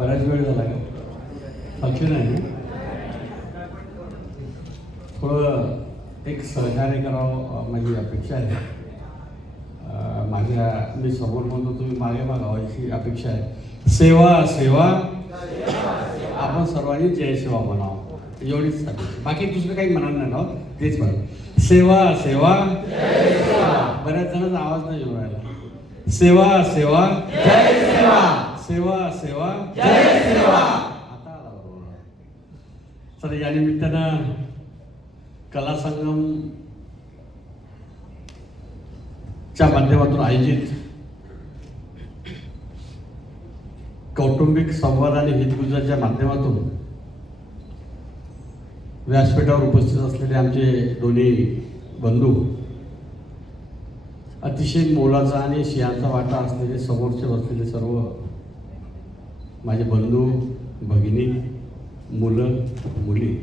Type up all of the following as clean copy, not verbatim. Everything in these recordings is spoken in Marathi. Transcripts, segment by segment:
बराच वेळ झाला का? फंक्शन आहे ना? थोडं एक सहकार्य करावं माझी अपेक्षा आहे. मी समोर म्हणतो, तुम्ही मागे मागावं अशी अपेक्षा आहे. सेवा सेवा आपण सर्वांनी जय सेवा म्हणावं, एवढीच अपेक्षा. बाकी दुसरं काही म्हणणार नाही ना, तेच म्हणा. सेवा सेवा बऱ्याच जणांचा आवाज नाही येऊ राहिला. सेवा सेवा जय सेवा, सेवा सेवा जय सेवा. आता आला बरोबर. तर या निमित्तानं कला संगम च्या माध्यमातून आयोजित कौटुंबिक संवाद आणि हितगुजाच्या माध्यमातून व्यासपीठावर उपस्थित असलेले आमचे दोन्ही बंधू, अतिशय मोलाचा आणि सिंहाचा वाटा असलेले समोरचे बसलेले सर्व माझे बंधू भगिनी, मुलं मुली,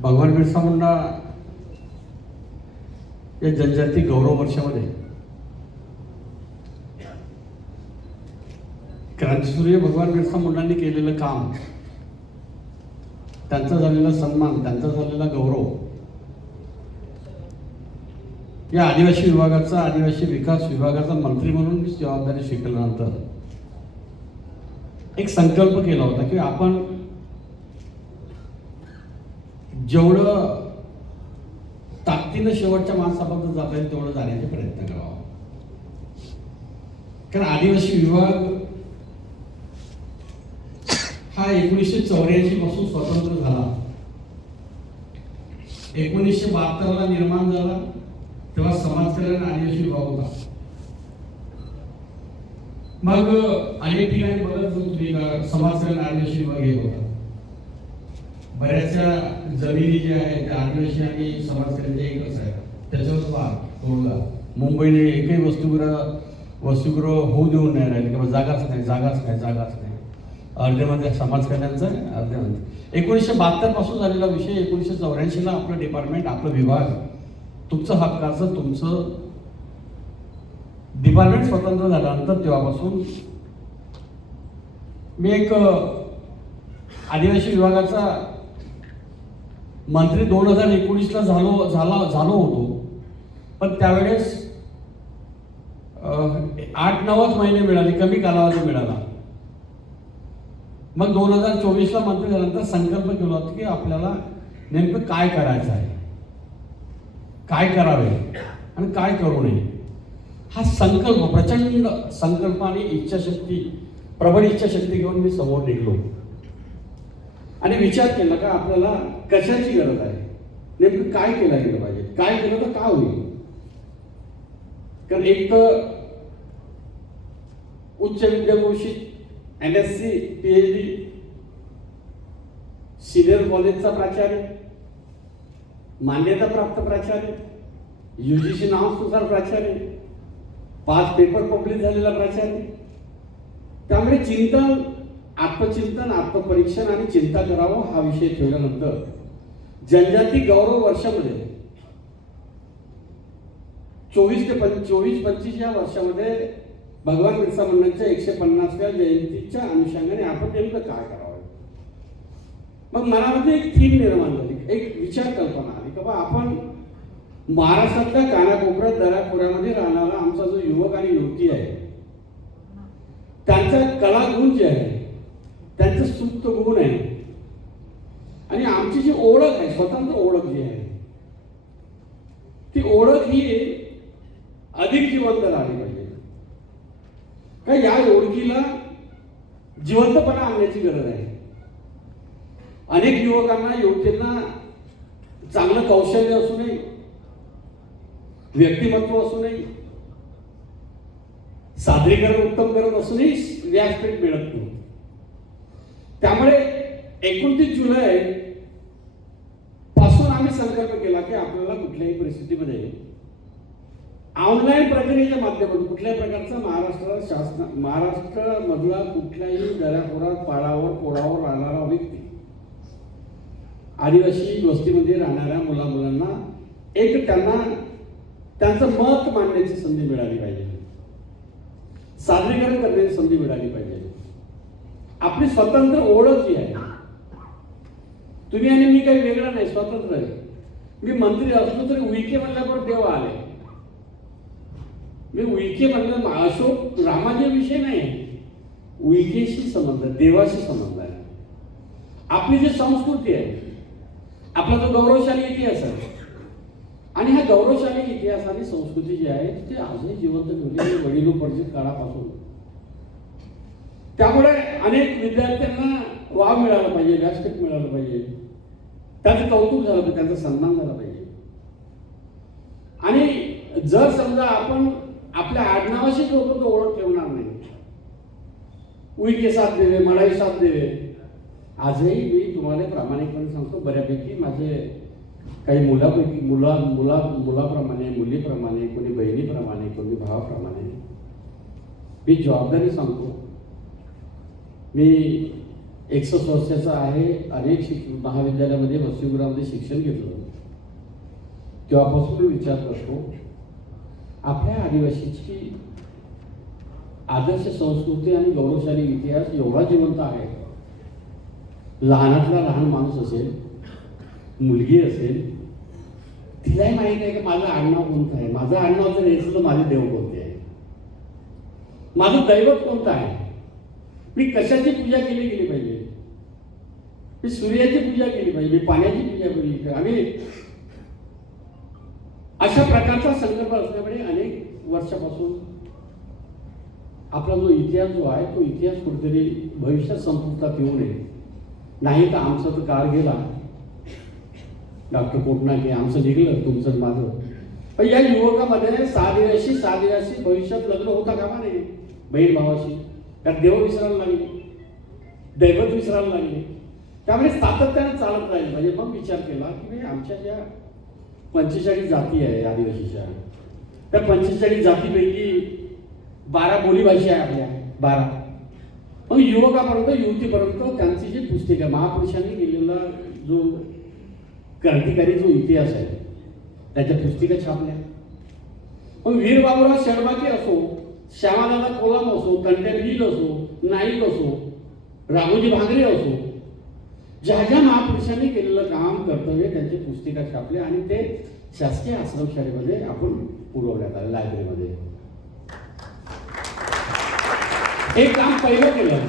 भगवान बिरसा मुंडा या जनजाती गौरव वर्षामध्ये क्रांतिसूर्य भगवान बिरसा मुंडांनी केलेलं काम, त्यांचा झालेला सन्मान, त्यांचा झालेला गौरव, या आदिवासी विभागाचा, आदिवासी विकास विभागाचा मंत्री म्हणून मी जबाबदारी स्वीकारल्यानंतर एक संकल्प केला होता की आपण जेवढं ताकदीनं शेवटच्या माणसापर्यंत जाता येईल तेवढं जाण्याचे प्रयत्न करावा. कारण आदिवासी विभाग हा 1984 पासून स्वतंत्र झाला. 1972 निर्माण झाला, तेव्हा समाज कल्याण आदिवासी विभाग होता. मग अनेक ठिकाणी बघत तुम्ही समाज कल्याण आदिवासी विभाग हे होता. बऱ्याचशा जमिनी ज्या आहेत त्या आदिवासी आणि समाज कल्याण एकच आहे. त्याच्यावर वाद तोडगा. मुंबईने एकही वसतिगृह होऊ देऊन नाही राहिले किंवा जागाच नाही. अर्ध्यामध्ये समाज कल्याणचा आहे, अर्ध्यामध्ये 1972 पासून झालेला विषय. 1984 आपलं डिपार्टमेंट, आपलं विभाग, तुमचं हक्काचं तुमचं डिपार्टमेंट स्वतंत्र झाल्यानंतर तेव्हापासून मी एक आदिवासी विभागाचा मंत्री 2019 झालो होतो. पण त्यावेळेस 8-9 महिने मिळाले, कमी कालावधी मिळाला. मग 2024 मंत्री झाल्यानंतर संकल्प केला होता की आपल्याला नेमकं काय करायचं आहे, काय करावे आणि काय करू नये. हा संकल्प, प्रचंड संकल्प आणि इच्छाशक्ती, प्रबळ इच्छाशक्ती घेऊन मी समोर निघलो आणि विचार केला का आपल्याला कशाची गरज आहे, नेमकं काय केलं गेलं पाहिजे, काय केलं तर का होईल. कारण एक तर उच्च विद्याभूषित MSc PhD सिनियर कॉलेजचा प्राचार्य, मान्यता प्राप्त प्राचार्य, UGC नावानुसार प्राचार्य, 5 पेपर पब्लिश झालेला प्राचार्य. त्यामुळे चिंतन, आत्मचिंतन, आत्मपरीक्षण आणि चिंता करावं हा विषय ठेवल्यानंतर जनजाती गौरव वर्षामध्ये 24 ते 25 या वर्षामध्ये भगवान बिरसा मुंडांच्या 150व्या जयंतीच्या अनुषंगाने आपण नेमकं काय करावं. मग मनामध्ये एक थीम निर्माण झाली, एक विचार कल्पना आली की बाबा आपण महाराष्ट्रातल्या कानाकोपऱ्यात, दऱ्याखोऱ्यामध्ये राहणारा आमचा जो युवक आणि युवती आहे, त्यांचा कलागुण जे आहे, त्यांचं सुप्त गुण आहे आणि आमची जी ओळख आहे, स्वतंत्र ओळख जी आहे, ती ओळख ही अधिक जिवंत राहिली पाहिजे. का या ओळखीला जिवंतपणा आणण्याची गरज आहे. अनेक युवकांना, युवतींना चांगलं कौशल्य असू नये, व्यक्तिमत्व असू नये, सादरीकरण उत्तम करत असूनही व्यासपीठ मिळत नाही. त्यामुळे 29 जुलै पासून आम्ही संकल्प केला की आपल्याला कुठल्याही परिस्थितीमध्ये ऑनलाईन प्रक्रियेच्या माध्यमातून कुठल्याही प्रकारचा महाराष्ट्रामधला कुठल्याही दऱ्याखोऱ्यात, पाडावर, पोडावर राहणारा व्यक्ती, आदिवासी वस्तीमध्ये राहणाऱ्या मुलांना एक त्यांना त्यांचं मत मांडण्याची संधी मिळाली पाहिजे. सादरीकरण करण्याची संधी मिळाली पाहिजे. आपली स्वतंत्र ओळख जी आहे, तुम्ही आणि मी काही वेगळं नाही, स्वतंत्र आहे. मी मंत्री असलो तरी उईके म्हणल्यावर देव आले. मी उईके म्हणलं, अशोक रामाचे विषय नाही, उईकेशी संबंध, देवाशी संबंध आहे. आपली जी संस्कृती आहे, आपला जो गौरवशाली इतिहास आहे, आणि ह्या गौरवशाली इतिहास आणि संस्कृती जी आहे ती आजही जिवंत ठेवली वडिलोपर्जित काळापासून. त्यामुळे अनेक विद्यार्थ्यांना वाव मिळाला पाहिजे, व्यासपीठ मिळालं पाहिजे, त्याचं कौतुक झालं पाहिजे, त्यांचा सन्मान झाला पाहिजे. आणि जर समजा आपण आपल्या आडनावाशी जो होतो तो ओळख ठेवणार नाही, उईके साथ देवे, मळाई साथ देवे, आजही मी तुम्हाला प्रामाणिकपणे सांगतो, बऱ्यापैकी माझे काही मुलाप्रमाणे, मुलीप्रमाणे, कोणी बहिणीप्रमाणे, कोणी भावाप्रमाणे मी जबाबदारी सांगतो. मी 61 वर्षाचा आहे. अनेक महाविद्यालयामध्ये, वसतिगृहामध्ये शिक्षण घेतलं. तेव्हापासून विचार करतो, आपल्या आदिवासीची आदर्श संस्कृती आणि गौरवशाली इतिहास एवढा जिवंत आहे. लहानातला लहान माणूस असेल, मुलगी असेल, तिलाही माहित आहे की माझं आडनाव कोणतं आहे, माझं आडनाव जर यायचं तर माझे देव कोणते आहे, माझं दैवत कोणतं आहे, मी कशाची पूजा केली गेली पाहिजे, मी सूर्याची पूजा केली पाहिजे, मी पाण्याची पूजा केली पाहिजे. आणि अशा प्रकारचा संकल्प असल्यामुळे अनेक वर्षापासून आपला जो इतिहास जो आहे तो इतिहास कुठेतरी भविष्यात संपुष्टात येऊ नये. नाही तर आमचा तर काळ गेला, डॉक्टर कोटनाके, आमचं निघलं, तुमचं माझं. पण या युवकामध्ये सादिवासी भविष्यात लग्न होता कामा नये बहीण भावाशी. कारण देव विसरायला लागले, दैवत विसरायला लागले. त्यामुळे सातत्याने चालत राहील पाहिजे. मग विचार केला की आमच्या ज्या 45 जाती आहे आदिवासीच्या, त्या 45 जातीपैकी 12 बोलीभाषा आहे आपल्या, 12. मग युवकापर्यंत, युवतीपर्यंत त्यांची जी पुस्तिका, महापुरुषांनी लिहिलेला जो क्रांतिकारी जो इतिहास आहे त्याच्या पुस्तिका छापल्या. मग वीर बाबूराव शर्माके असो, श्यामादादा कोलाम असो, कंट्या भील असो, नाईक असो, रामोजी भांगरे असो, ज्या ज्या महापुरुषांनी केलेलं काम, कर्तव्य, त्यांची पुस्तिका छापल्या आणि ते शासकीय आश्रमशाळेमध्ये आपण पुरवण्यात आलं, लायब्ररीमध्ये. हे काम पहिलं केलं.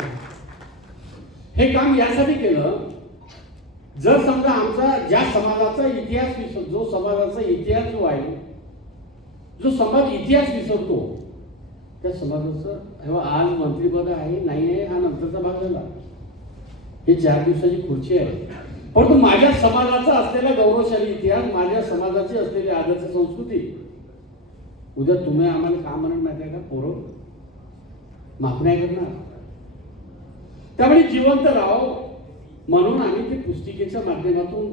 हे काम यासाठी केलं, जर समजा आमचा ज्या समाजाचा इतिहास जो समाजाचा इतिहास जो आहे, जो समाज इतिहास विसरतो, त्या समाजाचं आज मंत्रिपद आहे नाही आहे हा नंतरचा भाग झाला. हे 4 दिवसाची खुर्ची आहे. परंतु माझ्या समाजाचा असलेला गौरवशाली इतिहास, माझ्या समाजाची असलेली आदर्श संस्कृती, उद्या तुम्ही आम्हाला का म्हणून माहिती आहे का, पोरं माफ नाही करणार. त्यामुळे जिवंत राहावं म्हणून आम्ही ते पुस्तिकेच्या माध्यमातून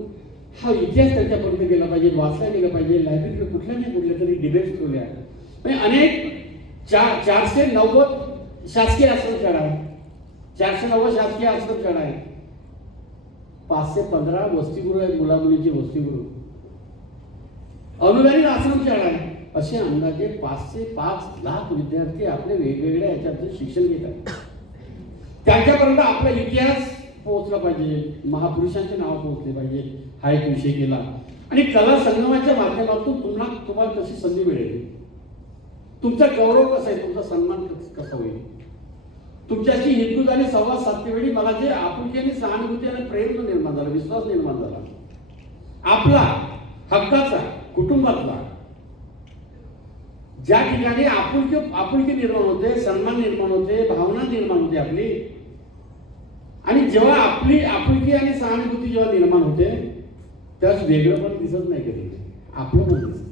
हा इतिहास त्यांच्यापर्यंत गेला पाहिजे, वाचला गेला पाहिजे. लायब्ररीत कुठल्या नाही कुठल्या तरी डिबेट्स ठेवले आहेत. अनेक 490 शासकीय आश्रमशाळा आहे, 490 शासकीय आश्रमशाळा आहे, 515 वसतिगृह आहेत, मुलामुलींची वसतिगृह, अनुदानित आश्रमशाळा आहे. असे अंदाजे 5 ते 5 लाख विद्यार्थी आपले वेगवेगळ्या याच्यातून शिक्षण घेतात. त्यांच्यापर्यंत आपला इतिहास पोहोचला पाहिजे, महापुरुषांचे नाव पोहोचले पाहिजे, हा एक विषय केला. आणि कला संगमाच्या माध्यमातून तुम्हाला कशी संधी मिळेल, तुमचा गौरव कसा आहे, तुमचा सन्मान कसा होईल, तुमच्याशी हिंदुत्वाने संवाद साधतेवेळी मला जे आपुलकी आणि सहानुभूती आणि प्रेम निर्माण झाला, विश्वास निर्माण झाला, आपला हक्काचा, कुटुंबातला, ज्या ठिकाणी आपुलकी निर्माण होते, सन्मान निर्माण होते, भावना निर्माण होते आपली. आणि जेव्हा आपली आपुलकी आणि सहानुभूती जेव्हा निर्माण होते त्यास वेगळं पण दिसत नाही, कधी आपलं पण दिसत.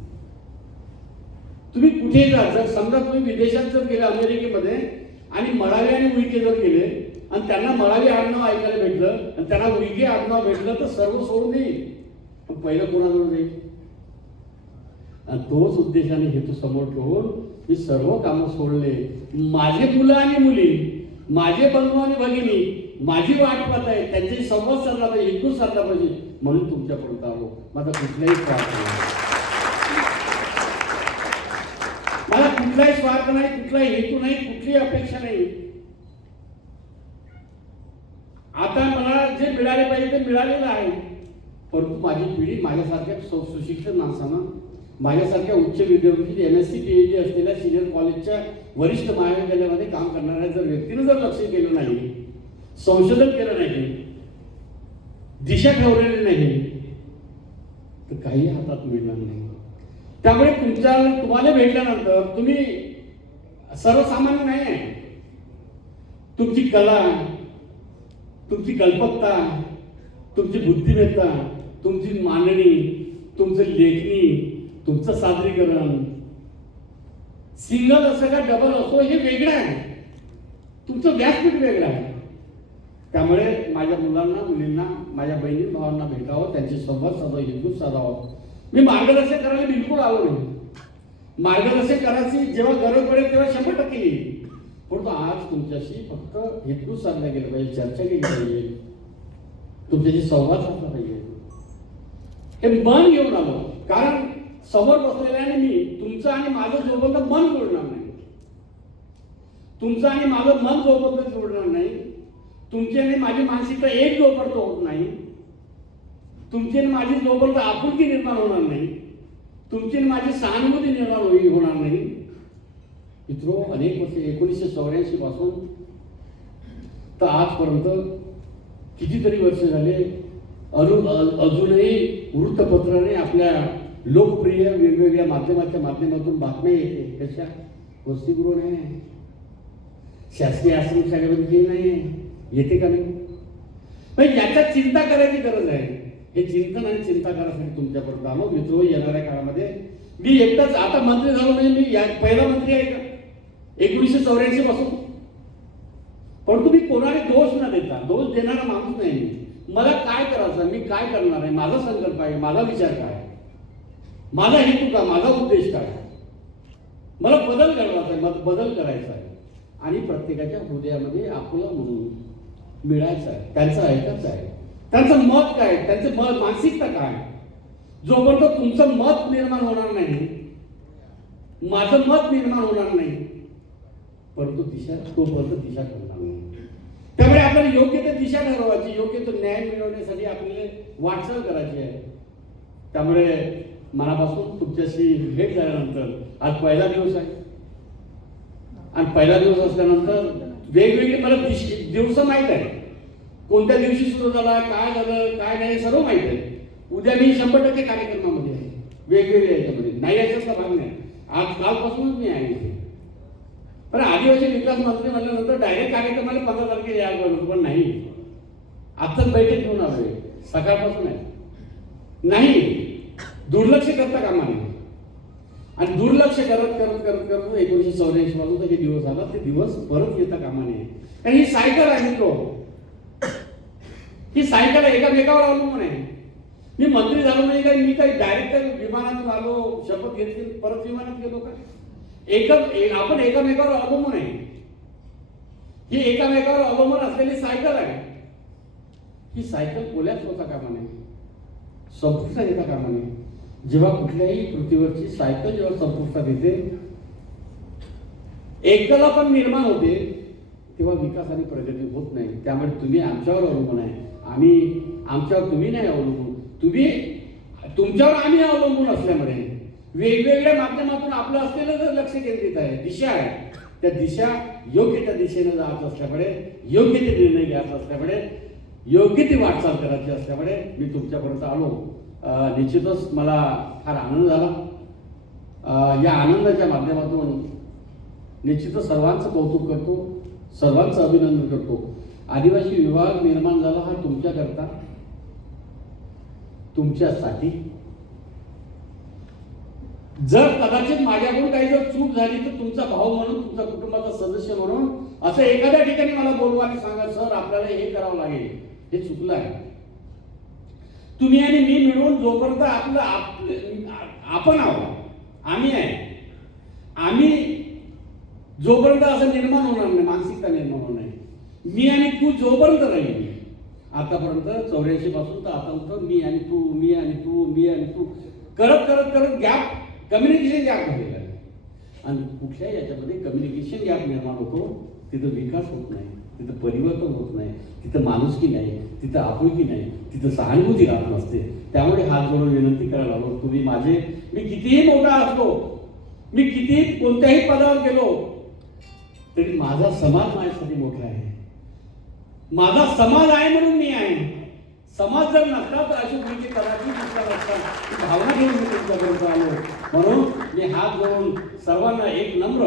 तुम्ही कुठे जा, जर समजा तुम्ही विदेशात जर गेले, अमेरिकेमध्ये, आणि मळावी आणि उईके जर गेले आणि त्यांना मळावी आडनाव ऐकायला भेटलं आणि त्यांना उईके आडनाव भेटलं तर सर्व सोडून देईल. पण पहिलं कोणाजवळ जाईल? आणि तोच उद्देशाने हेतू समोर ठेवून मी सर्व कामं सोडले. माझे मुलं आणि मुली, माझे बंधू आणि भगिनी माझी वाट पाहत आहे, त्यांचे संवाद साधला पाहिजे, हिंदू साधला पाहिजे, म्हणून तुमच्यापर्यंत आलो. माझा कुठलाही त्रास नाही, मला कुठलाही स्वार्थ नाही, कुठलाही हेतू नाही, कुठलीही अपेक्षा नाही. आता मला जे मिळाले पाहिजे ते मिळालेलं आहे. परंतु माझी पिढी माझ्यासारख्या सुशिक्षित माणसानं, माझ्यासारख्या उच्च विद्यापीठ MSc PhD असलेल्या सिनियर कॉलेजच्या वरिष्ठ महाविद्यालयामध्ये काम करणाऱ्या जर व्यक्तीनं जर लक्ष केलं नाही, संशोधन केलं नाही, दिशा ठरवलेली नाही, तर काही हातात मिळणार नाही. त्यामुळे तुम्हाला भेटल्यानंतर तुम्ही सर्वसामान्य नाही आहे. तुमची कला, तुमची कल्पकता, तुमची बुद्धिमत्ता, तुमची मांडणी, तुमचं लेखणी, तुमचं सादरीकरण सिंगल असं का डबल असो हे वेगळं आहे. तुमचं व्यासपीठ वेगळं आहे. त्यामुळे माझ्या मुलांना, मुलींना, माझ्या बहिणी भावांना भेटावं, त्यांची संवाद साधावं, हिंदू साधावं. मी मार्गदर्शन करायला बिलकुल आलो नाही. मार्गदर्शन करायची जेव्हा गरज पडेल तेव्हा 100% येईल. परंतु आज तुमच्याशी फक्त हेतू साधला गेला पाहिजे, चर्चा केली पाहिजे, तुमच्याशी संवाद साधला पाहिजे. हे मन घेऊन आलो. कारण समोर बसलेल्याने मी तुमचं आणि माझं जोपर्यंत मन जोडणार नाही, तुमचं आणि माझं मन जोपर्यंत जोडणार नाही, तुमची आणि माझी मानसिकता एक जोपर्यंत होत नाही, तुमची आणि माझी जोपर्यंत आपुलकी निर्माण होणार नाही, तुमची आणि माझी सहानुभूती निर्माण होणार नाही. मित्रो, अनेक वर्ष 1984 पासून तर आजपर्यंत कितीतरी वर्ष झाले अजूनही वृत्तपत्राने आपल्या लोकप्रिय वेगवेगळ्या माध्यमाच्या माध्यमातून बातम्या येते. कशा? वसतिगृह नाही आहे, शासकीय आश्रमशाळेमध्ये नाही आहे, येते का नाही? पण याच्यात चिंता करायची गरज आहे. हे चिंतन आणि चिंता करायसाठी तुमच्यापर्यंत आलो. मित्र, येणाऱ्या काळामध्ये मी एकटाच आता मंत्री झालो म्हणजे मी पहिला मंत्री आहे का 1984 पासून. परंतु मी कोणाला दोष न देता, दोष देणारा माणूस नाही मी. मला काय करायचं, मी काय करणार आहे, माझा संकल्प आहे, माझा विचार काय, माझा हेतू काय, माझा उद्देश काय, मला बदल घडवायचा आहे, बदल करायचा आहे आणि प्रत्येकाच्या हृदयामध्ये आपलं म्हणून मिळायचं आहे, त्यांचं ऐकायचं आहे, त्यांचं मत काय, त्यांचं मत मानसिकता काय. जोपर्यंत तुमचं मत निर्माण होणार नाही, माझं मत निर्माण होणार नाही, परंतु तोपर्यंत दिशा ठरणार नाही. त्यामुळे आपल्याला योग्य ते दिशा ठरवायची, योग्य तो न्याय मिळवण्यासाठी आपल्याला वाटचाल करायची आहे. त्यामुळे मनापासून तुमच्याशी भेट झाल्यानंतर आज पहिला दिवस आहे आणि पहिला दिवस असल्यानंतर वेगवेगळे मला दिवस माहीत आहे, कोणत्या दिवशी सुरू झाला, काय झालं, काय नाही, सर्व माहीत आहे. उद्या मी 100% कार्यक्रमामध्ये आहे, वेगवेगळ्या याच्यामध्ये नाही, याच्यातला भाग नाही. आज कालपासूनच मी आहे इथे. पण आदिवासी विकास मंत्री म्हणल्यानंतर डायरेक्ट कार्यक्रमाला 15 तारखेला यायला पाहिजे, पण नाही. आत्ताच बैठक घेऊन आलोय, सकाळपासून आहे. नाही, दुर्लक्ष करता कामा नये. आणि दुर्लक्ष करत करत करत करत 1984 पासून हे दिवस आला, ते दिवस परत येता कामा नये. कारण ही सायकल आहे मित्र, ही सायकल एकामेकावर अवलंबून आहे. मी मंत्री झालो नाही काय, मी काही डायरेक्ट विमानातून आलो, शपथ घेतली, परत विमानात गेलो का? आपण एकामेकावर अवलंबून आहे. ही एकामेकावर अवलंबून असलेली सायकल आहे. ही सायकल कोल्याच होता कामा नये, संपुष्टात येता कामा नये. जेव्हा कुठल्याही पृथ्वीवरची सायकल जेव्हा संपुष्टात येते, एकला पण निर्माण होते, तेव्हा विकास आणि प्रगती होत नाही. त्यामुळे तुम्ही आमच्यावर अवलंबून आहे, आम्ही आमच्यावर तुम्ही नाही अवलंबून, तुम्ही तुमच्यावर आम्ही अवलंबून असल्यामुळे वेगवेगळ्या माध्यमातून आपलं असलेलं जर लक्ष केंद्रित आहे, दिशा आहे, त्या दिशा योग्य त्या दिशेने जायचं असल्यामुळे, योग्य ते निर्णय घ्यायचा असल्यामुळे, योग्य ती वाटचाल करायची असल्यामुळे मी तुमच्यापर्यंत आलो. निश्चितच मला फार आनंद झाला. या आनंदाच्या माध्यमातून निश्चितच सर्वांचं कौतुक करतो, सर्वांचं अभिनंदन करतो. आदिवासी विभाग निर्माण झाला हा तुमच्याकरता, तुमच्यासाठी. जर कदाचित माझ्याकडून काही जर चूक झाली तर तुमचा भाऊ म्हणून, तुमचा कुटुंबाचा सदस्य म्हणून असं एखाद्या ठिकाणी मला बोलवा आणि सांगा, सर आपल्याला हे करावं लागेल, हे चुकलं आहे. तुम्ही आणि मी मिळून जोपर्यंत आपण आहोत, आम्ही आहे, आम्ही जोपर्यंत असं निर्माण होणार नाही, मानसिकता निर्माण होणार नाही, मी आणि तू जोपर्यंत राहील, आतापर्यंत 84 पासून तर आता मी आणि तू, मी आणि तू, मी आणि तू करत करत करत गॅप, कम्युनिकेशन गॅप झालेला आहे. आणि कुठल्याही याच्यामध्ये कम्युनिकेशन गॅप निर्माण होतो, तिथं विकास होत नाही, तिथं परिवर्तन होत नाही, तिथं माणुसकी नाही, तिथं आपुलकी नाही, तिथं सहानुभूती राहत नसते. त्यामुळे हात जोडून विनंती करायला आलो, तुम्ही मी कितीही मोठा असलो, मी किती कोणत्याही पदावर गेलो तरी माझा समाज माझ्यासाठी मोठा आहे. माझा समाज आहे म्हणून मी आहे. समाज जर नसता तर अशी गोष्टी कदाचित दिसला नसता. भावना घेऊन मी तुमच्यापर्यंत आलो. म्हणून मी हात जोडून सर्वांना एक नम्र,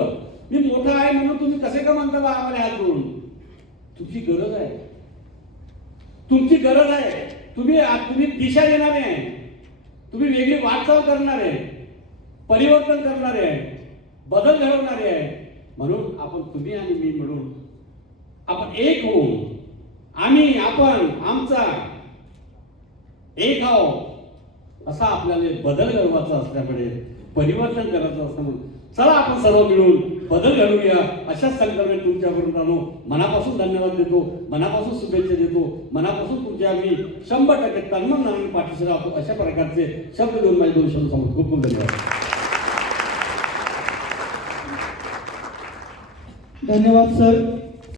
मी मोठा आहे म्हणून तुम्ही कसे का म्हणता बा आम्हाला हात जोडून? तुमची गरज आहे, तुमची गरज आहे. तुम्ही दिशा देणारे आहे, तुम्ही वेगळी वाटचाल करणारे, परिवर्तन करणारे आहे, बदल घडवणारे आहे. म्हणून आपण तुम्ही आणि मी मिळून आपण एक होऊन आम्ही आपण आमचा एक आहो असा आपल्याला बदल घडवायचा असल्यामुळे परिवर्तन करायचं असतं. म्हणून चला आपण सर्व मिळून बदल घडवूया अशाच संकल्पने तुमच्याकडून आणू. मनापासून धन्यवाद देतो, मनापासून शुभेच्छा देतो, मनापासून तुमच्या मी 100% तन्मनाने पाठीशी राहतो. अशा प्रकारचे शब्द देऊन माझे 2 शब्द सांगतो. खूप खूप धन्यवाद. धन्यवाद सर.